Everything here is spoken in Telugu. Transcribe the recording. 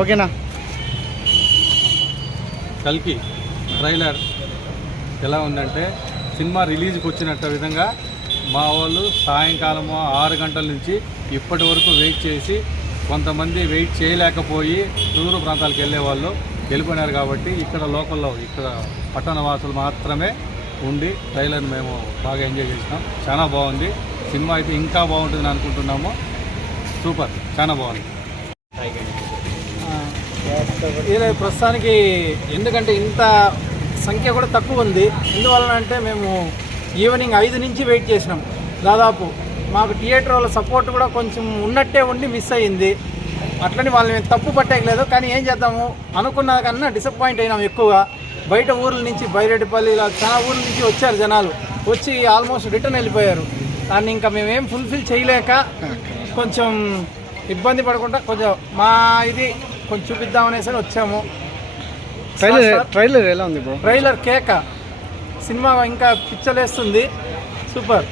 ఓకేనా? కల్కి ట్రైలర్ ఎలా ఉందంటే సినిమా రిలీజ్కి వచ్చినట్టు విధంగా మా వాళ్ళు సాయంకాలము 6 గంటల నుంచి ఇప్పటి వరకు వెయిట్ చేసి కొంతమంది వెయిట్ చేయలేకపోయి దూర ప్రాంతాలకు వెళ్ళే వాళ్ళు వెళ్ళిపోయినారు. కాబట్టి ఇక్కడ లోకల్లో ఇక్కడ పట్టణ వాసులు మాత్రమే ఉండి ట్రైలర్ని మేము బాగా ఎంజాయ్ చేసినాం. చాలా బాగుంది సినిమా. అయితే ఇంకా బాగుంటుందని అనుకుంటున్నాము. సూపర్, చాలా బాగుంది. ఇది ప్రస్తుతానికి ఎందుకంటే ఇంత సంఖ్య కూడా తక్కువ ఉంది. ఎందువలన అంటే మేము ఈవినింగ్ 5 నుంచి వెయిట్ చేసినాం. దాదాపు మాకు థియేటర్ వాళ్ళ సపోర్ట్ కూడా కొంచెం ఉన్నట్టే ఉండి మిస్ అయ్యింది. అట్లని వాళ్ళని మేము తప్పు పట్టేయలేదు. కానీ ఏం చేద్దాము, అనుకున్న కన్నా డిసప్పాయింట్ అయినాం ఎక్కువగా. బయట ఊర్ల నుంచి బైరెడ్డిపల్లి ఇలా చాలా ఊర్ల నుంచి వచ్చారు జనాలు. వచ్చి ఆల్మోస్ట్ రిటర్న్ వెళ్ళిపోయారు. దాన్ని ఇంకా మేమేం ఫుల్ఫిల్ చేయలేక కొంచెం ఇబ్బంది పడకుండా కొంచెం మా ఇది కొంచెం చూపిద్దామనేసి వచ్చాము. ట్రైలర్ ఎలా ఉంది బ్రో? ట్రైలర్ కేక. సినిమా ఇంకా పిచ్చలేస్తుంది. సూపర్.